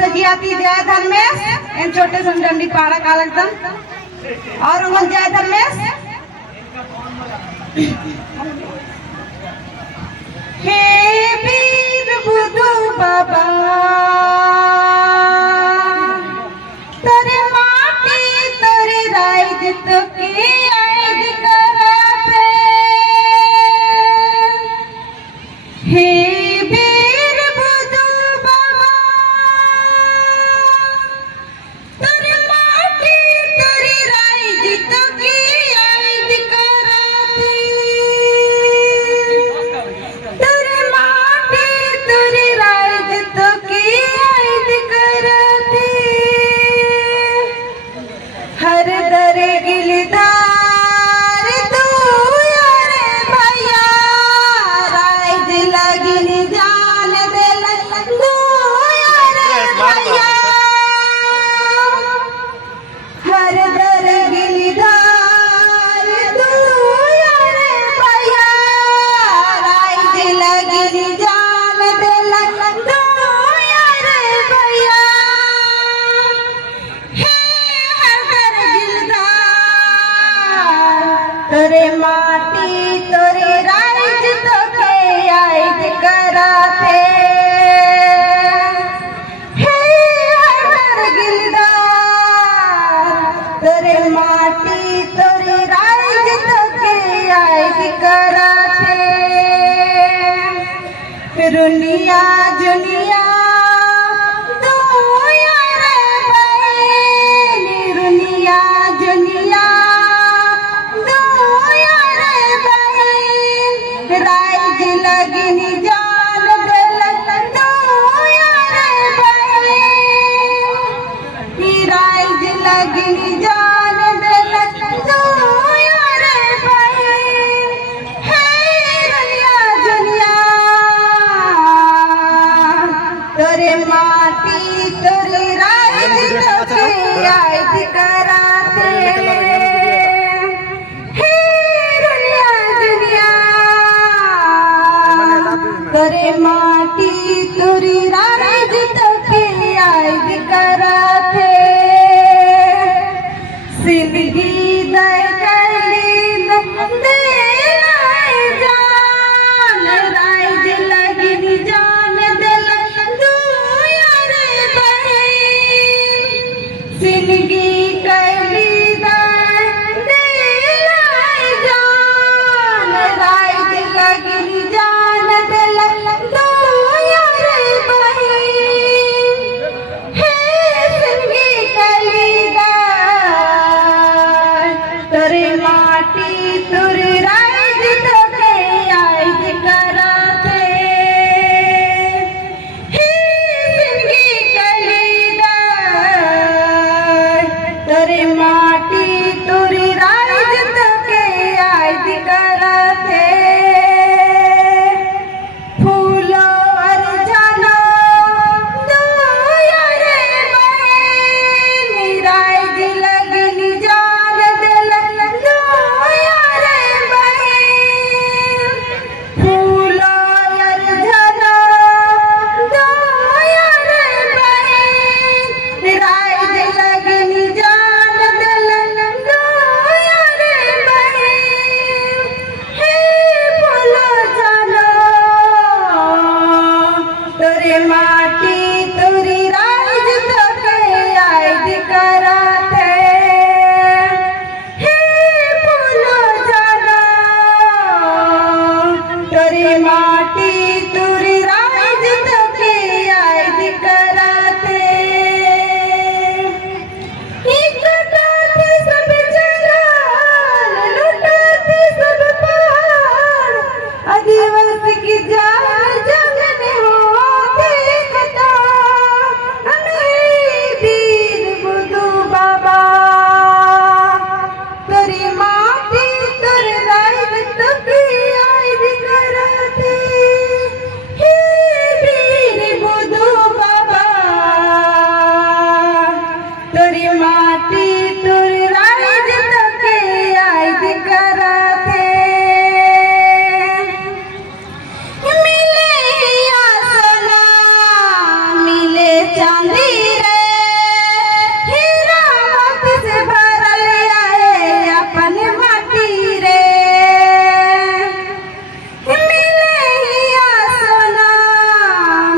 से गियाती जय धर्मेश इन छोटे सुंदरनी पाड़ा कालकदम और उन जय धर्मेश हे वीर बुधु बाबा तोरे माटी तोरे राइज तो की आइज कराते हे वीर बुधु बाबा तोरे माटी तोरे राइज तो की आइज कराते तोरे माटी तोरे राइज तो की आइज कराते हर दरे गिलदार तू यारे भैया राइज लगिन जान दिल तू यारे भैया हर दरे गिलदार तू यारे भैया राइज लगिन जान दिल तू यारे भैया तोरे माटी तोरे राइज तो के आइज कराते हे हर गिलदार तोरे माटी तोरे राइज तो के आइज कराते रुनिया जुनिया तू यारे बहन रुनिया जुनिया राइज लगिन जान दिल तू यारे बहन राइज लगिन जान दिल तू यारे बहन हे रुनिया जुनिया तोरे माटी तोरे राइज तो के आइज कराते तोरे माटी तोरी राइज तो के आइज कराते जिंदगी दे कली दे जान राइज लगिन जान दिल तू यारे बहन जिंदगी कली दे जान राइज लगिन जान दिल तू चांदी रे हीरा मोती से भरल आए अपन माटी रे मिले हिया सोना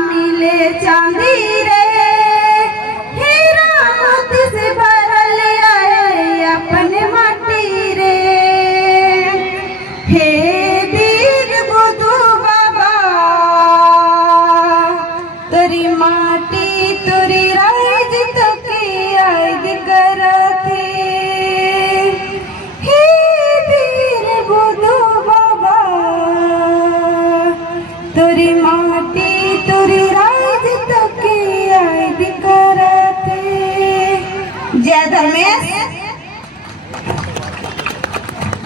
मिले चांदी रे हीरा मोती से भरल आए अपन माटी रे हे वीर बुद्धू बाबा तोरी माटी तोरी राज तो की याद करते हे वीर बुद्धू बाबा तोरी माटी तोरी राज तो की याद करते। जय धर्मेश।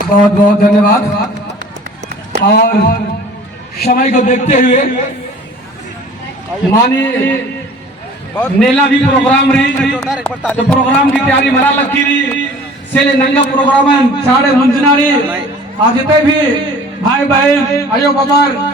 बहुत बहुत धन्यवाद। और समय को देखते हुए मानी नेला भी प्रोग्राम रही तो प्रोग्राम की तैयारी मरा लगी रही से नंगा प्रोग्राम है साढ़े मंजना रही आज भी भाई बहन आयो बाबा